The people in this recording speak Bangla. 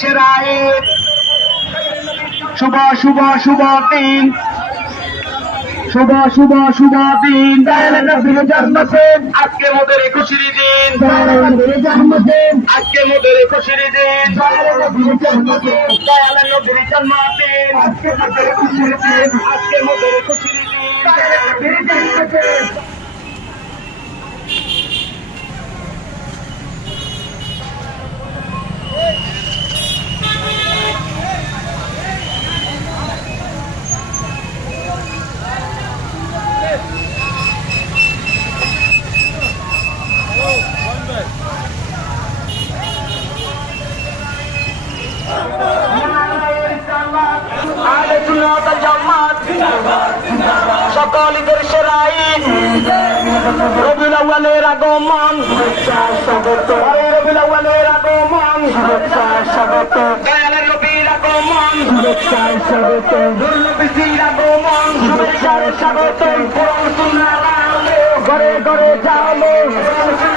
দেশের আইন শুভ শুভ শুভ দিন শুভ শুভ শুভ দিন নবীর জন্মদিন আজকে মোদের খুশির দিন নবীর জন্মদিন আজকে মোদের খুশির দিন নবীর জন্মদিন নবীর জন্মদিন আজকে মোদের খুশির দিন আজকে মোদের খুশির দিন নবীর জন্মদিন সকল দেশের আইন রবিউল আউয়ালের আগমন রবিউল আউয়ালের আগমন দয়ালের নবীর আগমন নবীর আগমন শুভেচ্ছার স্বাগত ঘরে ঘরে যাও